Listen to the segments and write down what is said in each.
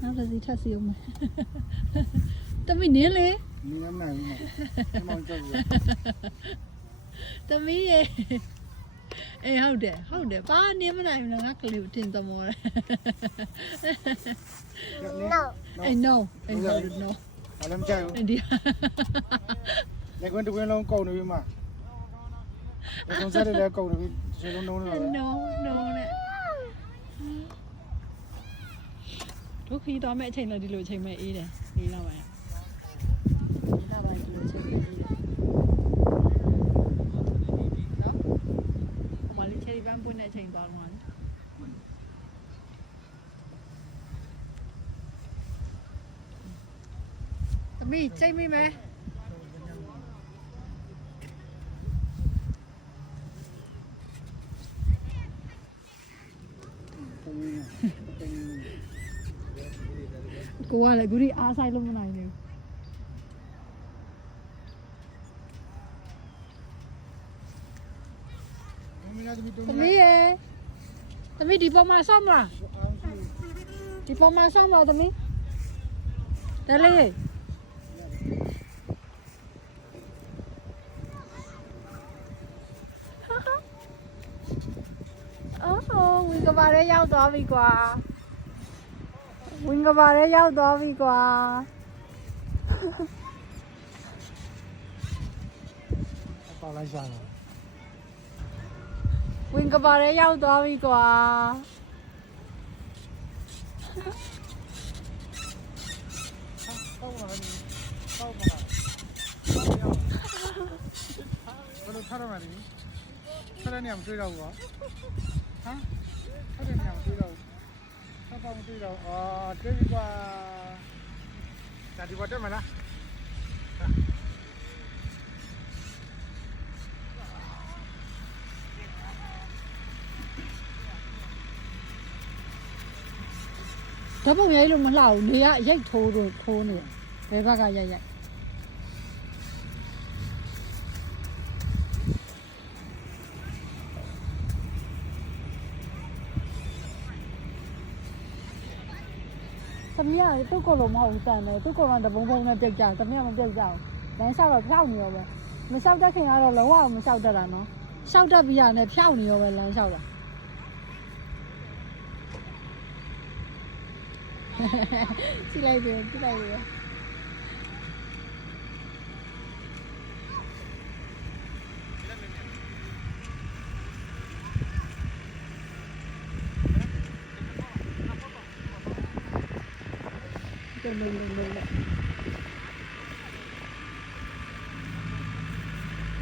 နောက်တစ်စီထပ်စီအောင်မယ်တမီးနင်းလေ နေရမနိုင်ဘူးမမောင်ကြောက်ရ တမီးရေအေးဟုတ်တယ်ဘာနင်းမနိုင်ဘူးငါကလေးကိုတင်သမောတယ် အေး no အေး no ဘာလဲမကြောက်ဘူး အဲ့ဒီ လက်ကွင်းတစ်ကွင်းလုံးကုန်နေပြီမှာလက်ကွင်းစားတယ်လည်းကုန်နေပြီခြေလုံးလုံးနေတယ် no နဲ့တို့ခီးတော့မဲ့အချိန်လည်းဒီလိုအချိန်မဲ့အေးတယ်ဒီလောက်ပါဒီလိုအချိန်မဲ့အေးတယ်နော်ဟိုမှာလေးချယ်ရီပန်းပွင့်တဲ့အချိန်သွားတော့သမီးချိန်မိမယ်ကိုကလည်းဂူရီအားဆိုင်လို့မနိုင်ဘူးသမီးရေသမီးဒီပေါ်မှာဆောင်းမလားဒီပေါ်မှာဆောင်းမလားသမီးတယ်လေအော်ဝင်းကဘာရဲရောက်သွားပြီကွာဝင်းကဘာရဲရောက်သွားပြီကွာပါလိုက်ရှာလာဝင်းကဘာရဲရောက်သွားပြီကွာဟုတ်ပါလားဟုတ်ပါလားဘယ်လိုထားရမှာလဲထားရနေမှာတွေ့တော့ဘူးဟမ်ထားရနေမှာတွေ့တော့ထားပါမတွေ့တော့အာတွေ့ပြီကွာဒါဒီဘတ်တက်မလားဓာတ်ပုံရိုက်လို့မလှဘူးနေရရိုက်ထိုးနေဘယ်ဘက်ကရိုက်သမီးကသူ့ကိုယ်လုံးမဟုတ်ဘူးတန်တယ်သူ့ကိုယ်လုံးတပုံနဲ့ပြုတ်ကြသမီးကမပြုတ်ကြဘူးလမ်းလျှောက်တော့ဖြောက်နေရောပဲမလျှောက်တတ်ခင်ကတော့လုံးဝမလျှောက်တတ်တာနော်လျှောက်တတ်ပြီးရနဲ့ဖြောက်နေရောပဲလမ်းလျှောက်တာကြည့်လိုက်တယ်လုံး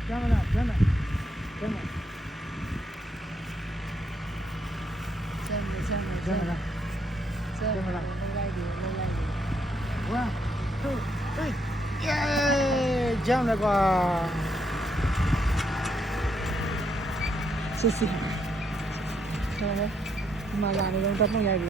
ကျမ်းမလားကျမ်းမလားကျမ်းလိုက်တယ် 1 2 3 yeah ကျမ်းလည်းကွာစစ်စစ်တော်တယ်ဒီမှာလာနေတော့ပုံရိုက်ပြီ